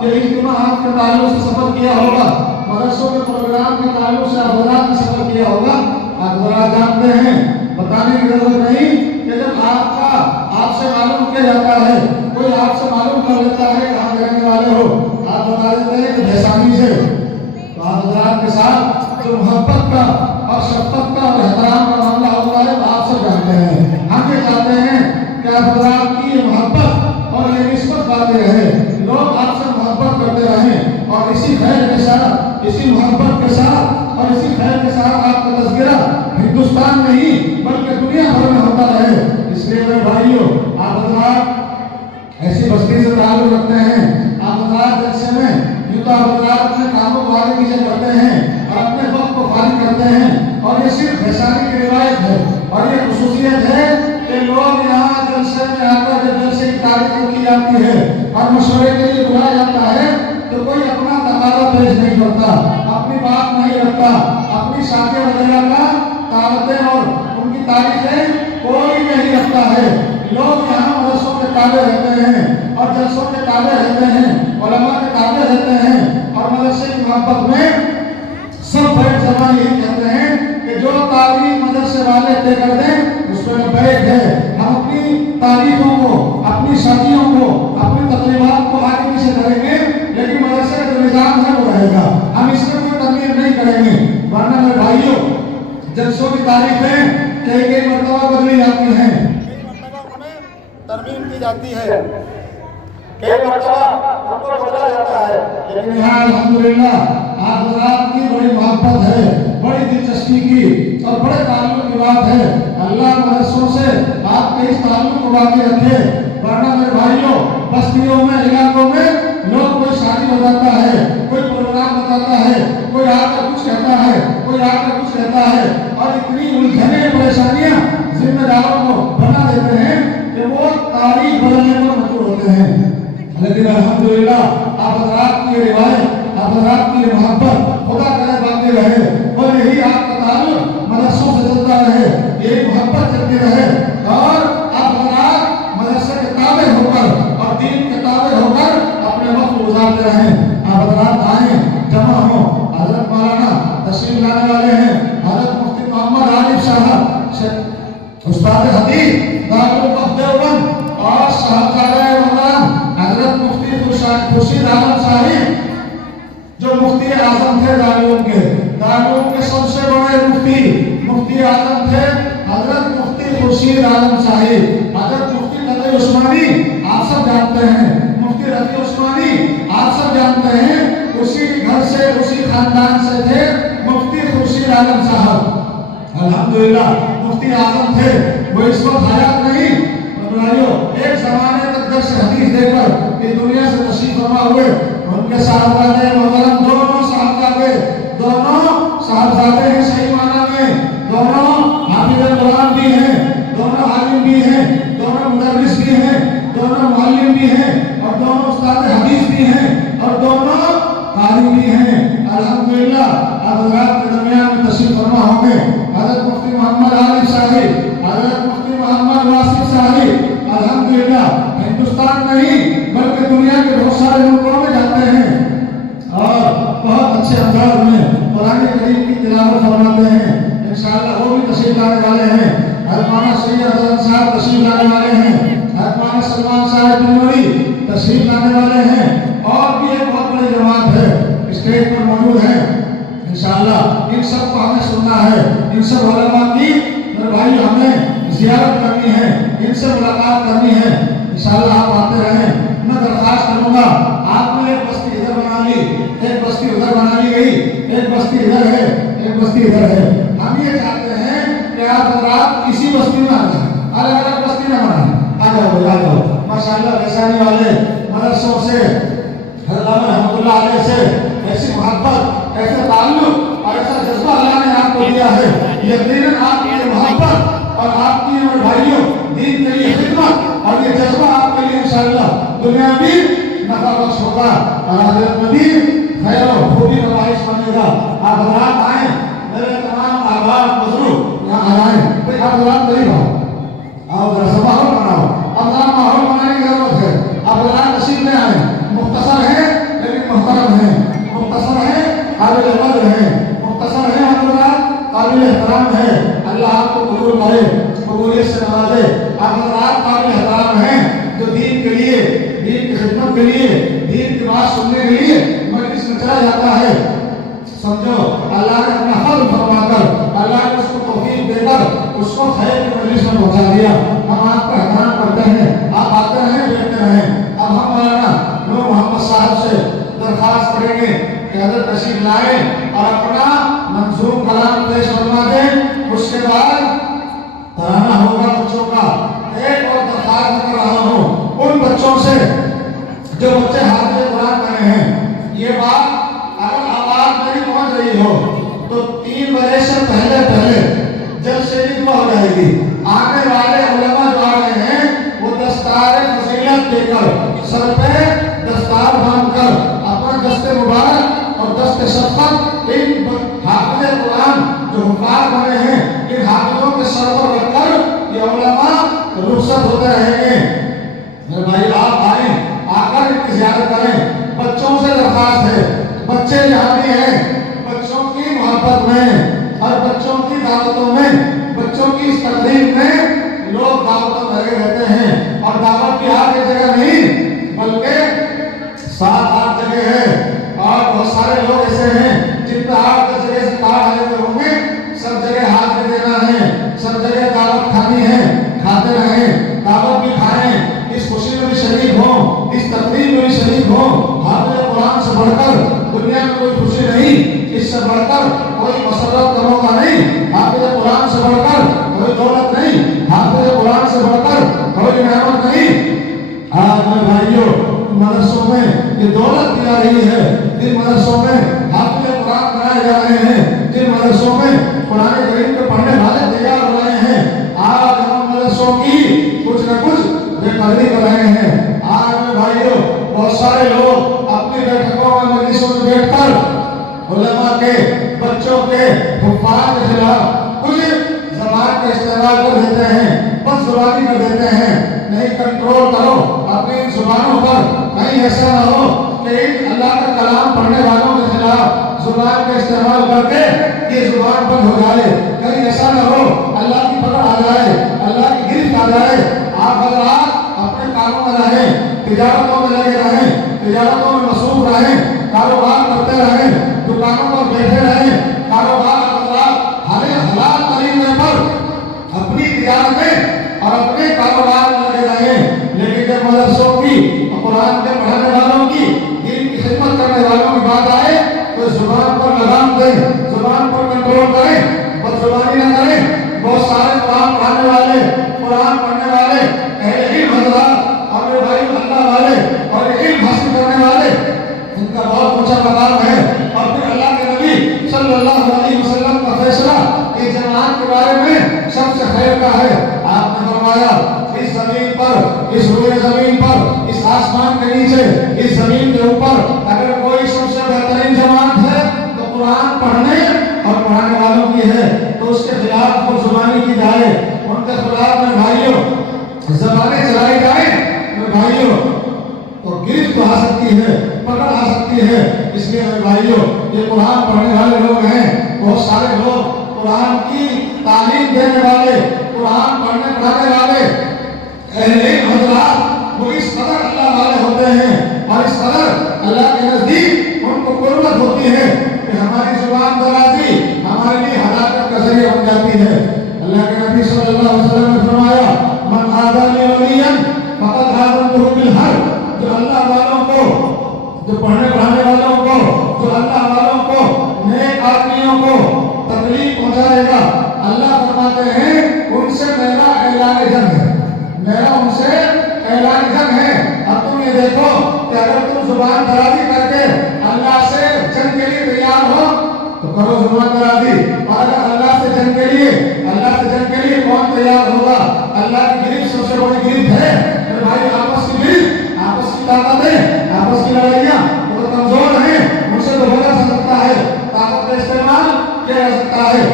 کہ اجتماعات کے تعلق سے سفر کیا ہوگا، مدرسوں کے پروگرام کے تعلق سے حضرات نے سفر کیا ہوگا. آپ حضرات جانتے ہیں، بتانے کی ضرورت نہیں کہ جب آپ سے معلوم کیا جاتا ہے، کوئی آپ سے معلوم کر لیتا ہے کہاں رہنے والے ہو، آپ بتا دیتے ہیں کہ بھیسانی سے، تو آپ حضرات کے ساتھ جو محبت کا اور شفقت کا اور احترام کا معاملہ ہوتا ہے وہ آپ سب جانتے ہیں. ہم یہ چاہتے ہیں کہ آپ حضرات کی یہ محبت اور یہ نسبت باقی رہے، لوگ آپ سے محبت کرتے رہیں، اور اسی خیر کے ساتھ، اسی محبت کے ساتھ اور اسی خیر کے ساتھ آپ کا تذکرہ ہندوستان میں ہی بلکہ دنیا بھر میں ہوتا رہے. اس لیے میرے بھائیوں، آپ حضرات ایسی بستی سے تعلق رکھتے ہیں، آپ حضرات جلسے میں یوں تو آپ حضرات اپنے کاموں کو آگے پیچھے کرتے ہیں اور اپنے وقت کو فارغ کرتے ہیں، اور یہ صرف بھیسانی کی روایت ہے اور یہ خصوصیت ہے کہ لوگ یہاں جلسے میں آ کر جب جلسے کی تاریخ کی جاتی ہے اور مشورے کے لیے بلایا جاتا ہے تو کوئی اپنا تقاضا پیش نہیں کرتا، اپنی بات نہیں رکھتا، اپنی شادی وغیرہ کا دعوتیں اور ان کی تاریخیں کوئی نہیں رکھتا ہے. لوگ یہاں مدرسوں کے تابع رہتے ہیں اور جلسوں کے تابع رہتے ہیں، علماء کے تابع رہتے ہیں، اور مدرسے کی محبت میں سب بیٹھ جمع یہی کہتے ہیں کہ جو تاریخ مدرسے والے طے کر دیں اس میں بیٹھ ہے. ہم اپنی تاریخوں کو، اپنی شادیوں کو، اپنی تقریبات کو آگے پیچھے کریں گے، لیکن مدرسے کا جو نظام ہے وہ رہے گا، ہم اس میں کوئی تغیر نہیں کریں گے. ورنہ میرے بھائیوں، جلسوں کی تاریخیں کئی مرتبہ بدلی جاتی ہیں، کئی مرتبہ انہیں ترمیم کی جاتی ہے، کئی مرتبہ ان کو بدلا جاتا ہے، لیکن یہاں الحمدللہ آپ حضرات کی بڑی محبت ہے، بڑی دلچسپی کی اور بڑے تعلق کی بات ہے. اللہ مدرسوں سے آپ کے اس تعلق کو باقی رکھے. ورنہ میرے بھائیوں، بستیوں میں، علاقوں میں لوگ کوئی شادی بتاتا ہے، کوئی پروگرام بتاتا ہے، کوئی آ کر کچھ کہتا ہے، کوئی آ کر کچھ کہتا ہے، اور اتنی الجھنیں پریشانیاں ذمہ داروں کو بنا دیتے ہیں کہ وہ تاریخ بدلنے پر مجبور ہوتے ہیں. لیکن الحمدللہ آپ حضرات کی یہ روایت، آپ حضرات کی یہ محبت خدا کرے باقی رہے، اور یہی آپ کا تعلق مدرسوں سے چلتا رہے، یہی محبت چلتی رہے، اور آپ حضرات مدرسے کے تابع ہو کر اور دین کے تابع ہو کر اپنے وقت کو گزارتے رہیں. آپ حضرات آئیں، جمع ہوں. حضرت مولانا تشریف لانے والے ہیں، حضرت مفتی محمد عارف صاحب، استاد حدیث دارالعلوم دیوبند، اور صاحبزادہ مولانا حضرت مفتی خورشید عالم صاحب جو مفتی اعظم تھے دارالعلوم کے سب سے بڑے مفتی اعظم تھے حضرت مفتی خورشید عالم صاحب. حضرت مفتی رفیع عثمانی آپ سب جانتے ہیں، مفتی رفیع عثمانی آپ سب جانتے ہیں، اسی گھر سے، اسی خاندان سے تھے مفتی خورشید عالم صاحب. الحمدللہ مفتی اعظم تھے، وہ اس وقت حیات نہیں، ایک زمانے تک درس حدیث دے کر اس دنیا سے تشریف فرما ہوئے. ان کے صاحبزادے محترم، دونوں صاحبزادے ہیں صحیح معنی میں، دونوں حافظ قرآن بھی ہیں، دونوں عالم بھی ہیں، دونوں مدرس بھی ہیں، دونوں معلم بھی ہیں، اور دونوں استاد حدیث بھی ہیں، اور دونوں قاری بھی ہیں. الحمدللہ اب حضرات کے درمیان میں تشریف فرما ہوں گے. حضرت مفتی محمد عارف صاحب، حضرت مفتی محمد واصف صاحب الحمدللہ ہندوستان میں ہی بلکہ دنیا کے بہت سارے ملکوں میں جاتے ہیں اور بہت اچھے انداز میں قرآن کریم کی تلاوت فرماتے ہیں. انشاءاللہ وہ بھی تشریف لانے والے ہیں. حضرت مولانا سید حسن صاحب تشریف لانے والے ہیں. حضرت مولانا سلمان صاحب بنوری تشریف لانے والے ہیں، اور بھی ایک بہت بڑی جماعت ہے اسٹیج پر موجود ہے. انشاءاللہ ان سب کو ہمیں سننا ہے، ان سب علماء کی میرے بھائی ہمیں زیارت کرنی ہے، ان سے ملاقات کرنی ہے. انشاءاللہ آپ آتے رہیں. میں درخواست کروں گا، آپ نے ایک بستی ادھر بنا لی، ایک بستی ادھر بنا لی گئی، ایک بستی ادھر ہے، ایک بستی ادھر ہے. ہم یہ چاہتے ہیں کہ آپ حضرات اسی بستی میں آ جائیں، الگ الگ بستی نہ بنائیں. آ جاؤ ماشاءاللہ. ویسانی والے مدرسوں سے علامہ رحمۃ اللہ علیہ سے ایسی محبت، ایسا تعلق اور ایسا جذبہ اللہ نے آپ کو دیا ہے. یقیناً آپ کی محبت اور آپ کی میرے بھائیوں دین کے لیے خدمت اور یہ جذبہ آپ کے لیے انشاءاللہ دنیا بھی نفع بخش ہوگا اور آخرت میں بھی خیر و خوبی کا باعث بنے گا. آپ حضرات آئیں، میرے تمام احباب بزرگ یہاں آئیں. آپ حضرات قریب آؤ، ذرا سا ماحول بناؤ. اب ذرا ماحول بنانے کی ضرورت ہے. آپ حضرات تشریف لے آئیں. مختصر ہے بات سننے کے لیے مجلس میں چلا جاتا ہے، سمجھو اللہ نے اپنا فضل فرما کر، اللہ نے اس کو توفیق دے کر اس کو خیر کی مجلس میں پہنچا دیا۔ ہم آپ کا احترام کرتے ہیں، آپ آتے رہیں بیٹھتے رہیں۔ اب ہم مولانا نور محمد صاحب سے درخواست کریں گے کہ حضرت تشریف لائیں اور اپنا منظور کلام پیش فرما دیں۔ اس کے بعد ترانہ ہوگا بچوں کا۔ ایک اور درخواست کر رہا ہوں ان بچوں سے جو بچے حافظ قرآن کرے ہیں، یہ بات اگر آواز نہیں پہنچ رہی ہو تو 3 بجے سے پہلے جب سے دعا ہو جائے گی، آنے والے علماء جو آ رہے ہیں وہ دستار فضیلت دے کر، سر پہ دستار باندھ کر اپنا دست مبارک اور دست شفقت ان حافظ قرآن جو حفاظ بنے ہیں ان حافظوں کے سر پر رکھ کر یہ علماء رخصت ہوتے رہیں گے۔ میرے بھائی آپ آئیں، آ کر ان کی زیارت کریں۔ بچوں سے درخواست ہے، بچے یہاں بھی ہیں، بچوں کی محبت میں اور بچوں کی دعوتوں میں، بچوں کی اس تقریب میں لوگ دعوتوں میں لگے رہتے ہیں، اور دعوت کی ہر ایک جگہ نہیں بلکہ 7-8 جگہ ہے، اور بہت سارے لوگ ایسے ہیں جن پہ 8-10 جگہ سے کارڈ آئے ہوئے ہوں گے، سب جگہ حاضری دینا ہے، سب جگہ دعوت کھانی ہے، کھاتے رہیں، دعوت بھی کھائیں، اس خوشی میں بھی شریک ہوں، اس تقریب میں بھی شریک ہوں۔ حافظ قرآن سے بڑھ کر دنیا میں کوئی خوشی نہیں، اس سے بڑھ کر کوئی مسرت کا موقع نہیں، حافظ قرآن سے بڑھ کر کوئی دولت نہیں، حافظ قرآن سے بڑھ کر کوئی نعمت نہیں۔ آج میرے بھائیوں مدرسوں میں یہ دولت دی جا رہی ہے، جن مدرسوں میں حافظ قرآن بنائے جا رہے ہیں، جن مدرسوں میں قرآن کریم کے پڑھنے والے تیار ہو رہے ہیں، آج ہم مدرسوں کی کچھ نہ کچھ بے قدری کر رہے ہیں۔ آج میرے بھائیوں بہت سارے لوگ اپنی بیٹھکوں میں مجلسوں میں بیٹھ کر علماء کے، بچوں کے، حفاظ کے خلاف کچھ زبان کا استعمال کر دیتے ہیں، بد زبانی کر دیتے ہیں۔ نہیں، کنٹرول کرو اپنی زبانوں پر، کہیں ایسا نہ ہو کہ ان اللہ کا کلام پڑھنے والوں کے خلاف زبان کا استعمال کر کے یہ زبان بند ہو جائے، کہیں ایسا نہ ہو اللہ کی پکڑ آ جائے، اللہ کی گرفت آ جائے۔ آپ حضرات اپنے کاموں میں رہیں، تجارتوں میں لگے رہیں، تجارتوں میں مصروف رہیں، کاروبار کرتے رہیں، دکانوں پر بیٹھے رہیں، کاروبار حلال طریقے پر اپنی تجارت میں اور اپنے کاروبار میں لگے رہیں۔ لیکن جب مدرسوں کی، قرآن کے پڑھنے والوں کی، دین کی خدمت کرنے والوں کی بات آئے تو زبان پر لگام دیں، زبان پر کنٹرول کریں، بد زبانی نہ کریں۔ بہت سارے قرآن پڑھنے والے، قرآن پڑھنے والے، اہل علم حضرات اور میرے بھائی اللہ والے اور علم حاصل کرنے والے، ان کا بہت اونچا مقام ہے۔ اور پھر اللہ کے نبی صلی اللہ علیہ وسلم کا فیصلہ اس جماعت کے بارے میں سب سے خیر کا ہے۔ آپ نے فرمایا اس زمین پر، اس روئے زمین پر، اس آسمان کے نیچے، اس زمین کے اوپر اگر کوئی سب سے بہترین جماعت ہے تو قرآن پڑھنے اور پڑھانے والوں کی ہے، تو اس کے خلاف کو زبانی کی جائے، ان کے خلاف میں بھائیوں زبانیں چلائی جائیں میں بھائیوں تو گرفت آ سکتی ہے، پکڑ آ سکتی ہے۔ اس لیے میرے بھائیوں یہ قرآن پڑھنے والے لوگ ہیں، بہت سارے لوگ قرآن کی تعلیم دینے والے، قرآن پڑھنے پڑھانے والے اہل علم حضرات، وہ اس قدر اللہ والے ہوتے ہیں اور اس قدر اللہ کے نزدیک ان کو قربت ہوتی ہے کہ ہماری زبان درازی ہمارے لیے ہلاکت کا ذریعہ بن جاتی ہے۔ اللہ کے نبی صلی اللہ علیہ وسلم نے فرمایا من عادى لي وليا فقد آذنته بالحرب، جو اللہ والوں کو، جو پڑھنے پڑھانے والوں کو، جو اللہ والوں کو، نیک آدمیوں کو تکلیف پہنچائے گا، اللہ فرماتے ہیں ان سے میرا اعلان جنگ ہے، میرا ان سے اعلان جنگ ہے۔ اب تم یہ دیکھو کہ اگر تم زبان درازی کر کے اللہ سے جنگ کے لیے تیار ہو تو کرو زبان درازی، اور اگر اللہ سے جنگ کے لیے، اللہ سے جنگ کے لیے کون تیار ہوگا؟ اللہ کی گرفت سب سے بڑی گرفت ہے میرے بھائی، آپس کی گرفت، آپس کی طاقتیں، آپس کی لڑائیاں بہت کمزور ہیں، ان سے تو بھگا سکتا ہے، طاقت کا استعمال کیا جا سکتا ہے،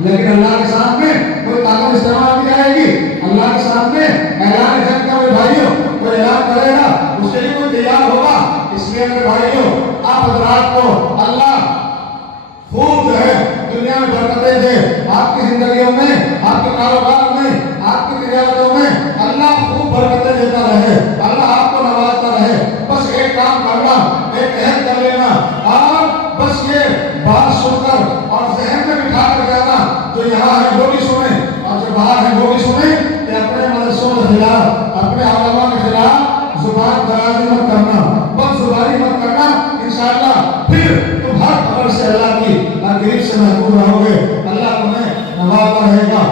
لیکن اللہ کے سامنے کوئی طاقت استعمال نہیں آئے گی۔ اللہ کے سامنے اعلان جنگ کا میرے بھائیوں کوئی اعلان کرے گا، اس کے لیے کوئی تیار ہوگا۔ اس لیے میرے بھائیوں آپ حضرات کو اللہ خوب جو ہے دنیا میں برکتیں دے، آپ کی زندگیوں میں، آپ کے کاروبار میں، آپ کی تجارتوں میں اللہ خوب برکتیں دیتا رہے، اللہ آپ کو نوازتا رہے۔ بس ایک کام کام کرنا، ایک عہد کر لینا اور بس یہ بات سن کر اور ذہن میں بٹھا کر جانا جو یہاں ہے وہ بھی سنیں اور جو باہر ہے وہ بھی سنیں کہ اپنے مدرسوں کے خلاف، اپنے علماء کے خلاف زبان درازی مت کرنا، بد زبانی مت کرنا، انشاءاللہ پھر تم ہر خبر سے اللہ کی گریب سے محفوظ رہو گے، اللہ تمہیں نوازتا رہے گا۔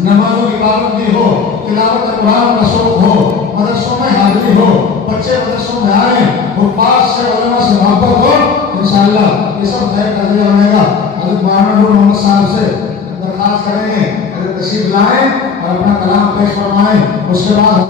نمازوں کی پابندی ہو، تلاوت قرآن کا شوق ہو، مدرسوں میں حاضری ہو، بچے مدرسوں میں آئیں، حفاظ سے علماء سے محبت ہو، انشاءاللہ یہ سب خیر کا ذریعہ بنے گا۔ حضرت مولانا نور محمد صاحب سے درخواست کریں گے اگر تشریف لائیں اور اپنا کلام پیش فرمائیں، اس کے بعد